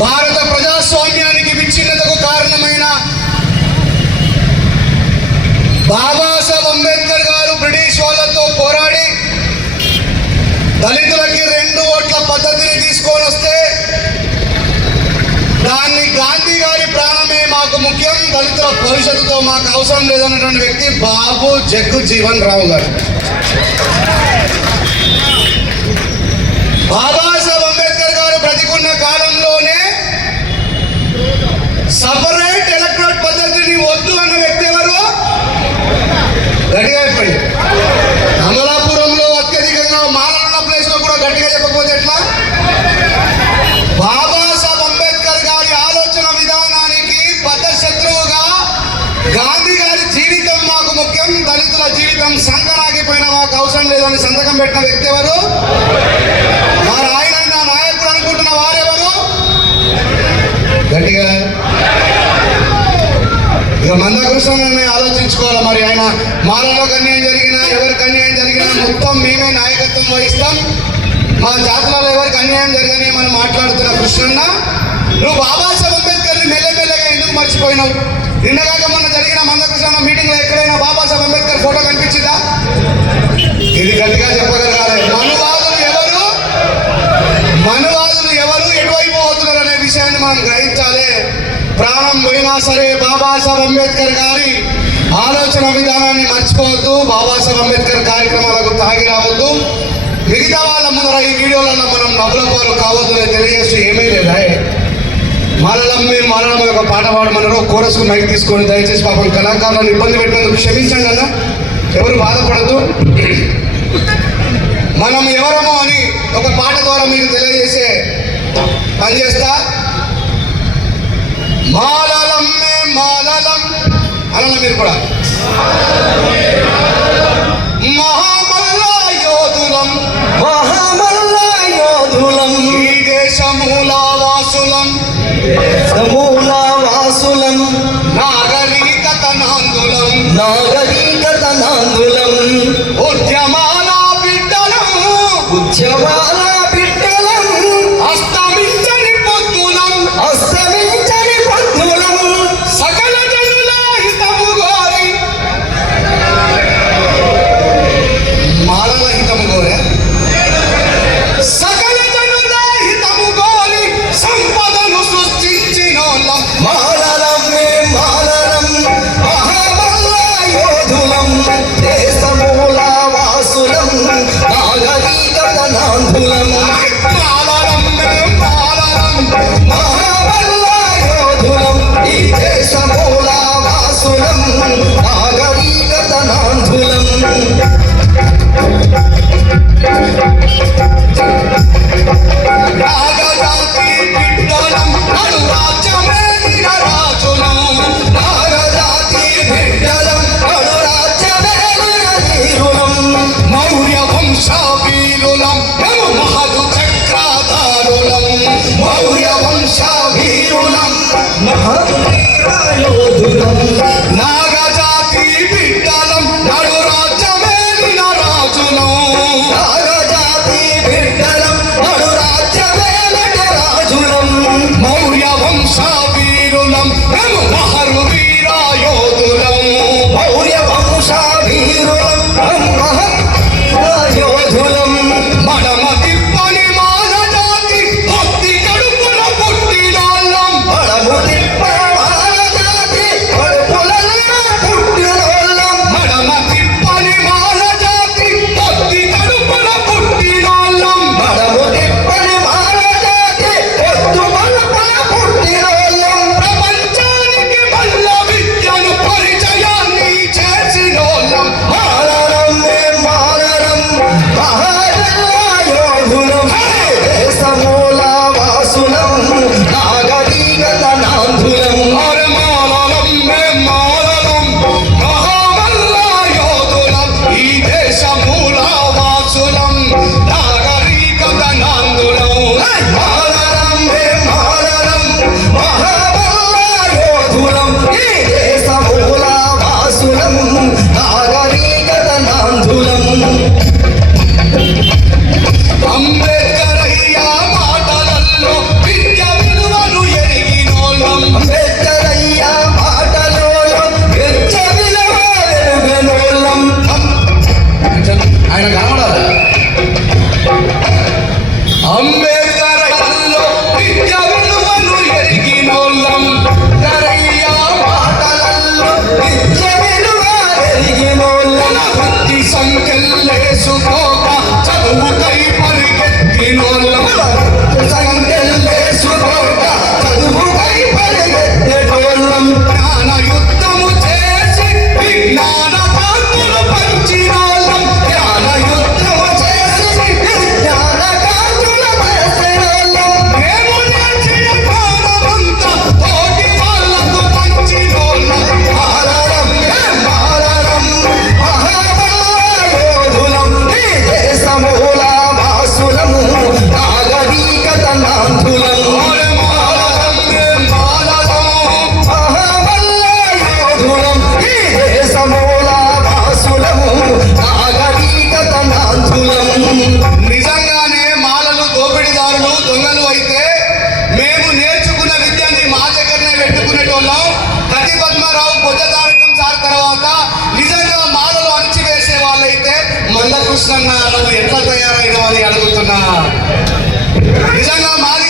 భారత ప్రజాస్వామ్యానికి విచ్ఛిన్నతకు కారణమైన బాబాసాహెబ్ అంబేద్కర్ గారు బ్రిటిష్ వాళ్ళతో పోరాడి దళితులకి 2 ఓట్ల పద్ధతిని తీసుకొని వస్తే దాన్ని గాంధీ గారి ప్రాణమే మాకు ముఖ్యం, దళితుల భవిష్యత్తుతో మాకు అవసరం లేదన్నటువంటి వ్యక్తి బాబు జగ్జీవన్ రావు గారు. బాబాసాహెబ్ అంబేద్కర్ గారు బ్రతికున్న కాలంలోనే సపరేట్ ఎలక్టోరల్ పద్ధతిని వద్దు అన్న వ్యక్తి ఎవరు? గట్టిగా చెప్పండి. అమలాపురంలో అత్యధికంగా మాలలున్న ప్లేస్ లో కూడా గట్టిగా చెప్పకపోతే ఎట్లా? బాబాసాహెబ్ అంబేద్కర్ గారి ఆలోచన విధానానికి బద్ధశత్రువుగా గాంధీ గారి జీవితం మాకు ముఖ్యం, దళితుల జీవితం సంకనాగిపోయినా మాకు అవసరం లేదని సంతకం పెట్టిన వ్యక్తి ఎవరు? మరి ఆయన నా నాయకుడు అనుకుంటున్న వారెవరు? గట్టిగా ఇక మందకృష్ణని ఆలోచించుకోవాలి. మరి ఆయన మాలలో అన్యాయం జరిగినా, ఎవరికి అన్యాయం జరిగినా మొత్తం మేమే నాయకత్వం వహిస్తాం. మా జాతులలో ఎవరికి అన్యాయం జరగని మనం మాట్లాడుతున్న కృష్ణన్న, నువ్వు బాబాసాహెబ్ అంబేద్కర్ని మెల్లమెల్లగా ఎందుకు మర్చిపోయినావు? నిన్నగాక మొన్న జరిగిన మందకృష్ణ మీటింగ్ లో ఎక్కడైనా బాబాసాహెబ్ అంబేద్కర్ ఫోటో కనిపించిందా? ఇది గట్టిగా చెప్పగలగాలి. మనువాదులు ఎవరు ఎటువైపు పోతున్నారు అనే విషయాన్ని మనం గ్రహించాలి. ప్రాణం పోయినా సరే బాబాసాహెబ్ అంబేద్కర్ గారి ఆలోచన విధానాన్ని మర్చిపోవద్దు. బాబాసాహెబ్ అంబేద్కర్ కార్యక్రమాలకు తాగి రావద్దు. మిగతా వాళ్ళ ముందర ఈ వీడియోలలో మనం నవ్వుల పాలు కావద్దు అని తెలియజేస్తూ ఏమీ లేదా మాలలం ఒక పాట పాడమన్నారు, కోరస్కు మైక్ తీసుకొని దయచేసి పాపం కళాకారులను ఇబ్బంది పెట్టినందుకు క్షమించండి అన్న, ఎవరు బాధపడద్దు. మనం ఎవరమో అని ఒక పాట ద్వారా మీకు తెలియజేసే పనిచేస్తా. మాలలం మాలలం అలా మీరు కూడా మహామల్లా యోధులం ఈ దేశమూల వాసులం నాగరికతనాందులం ఉద్యమాల బిడ్డలం అస్తమించని పొద్దులం సకల జనుల హితము గోరి నిజంగానే మాలలు దోపిడీదారులు దొంగలు అయితే మేము నేర్చుకున్న విద్యని మా దగ్గరనే పెట్టుకునేటోళ్ళం. కటి పద్మారావు బుద్ధతారకం సార్ తర్వాత నిజంగా మాలలు అణిచివేసే వాళ్ళైతే మందకృష్ణన్న నువ్వు ఎట్లా తయారైనావు అని అడుగుతున్నా. నిజంగా మాది